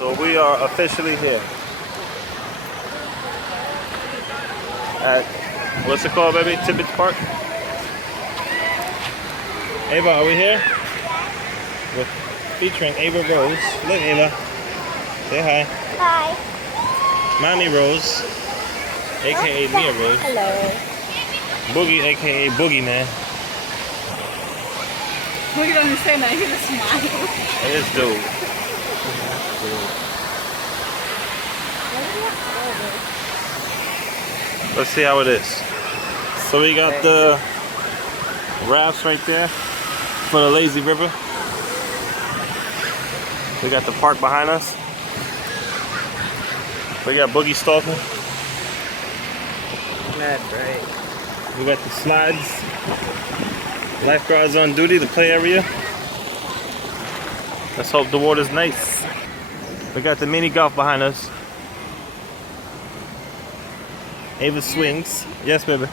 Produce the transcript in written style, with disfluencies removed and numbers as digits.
So we are officially here at, what's it called, baby? Tibbetts Park? Ava, are we here? We're featuring Ava Rose. Look, Ava. Say hi. Hi. Mommy Rose, aka Mia Rose. Hello. Boogie, aka Boogie Man. We don't understand that. He's a smile. And this dude. Let's see how it is. So we got the rafts right there for the lazy river. We got the park behind us. We got Boogie stalking. That's right. We got the slides. Lifeguards on duty, the play area. Let's hope the water's nice. We got the mini golf behind us. Ava swings. Yes, baby.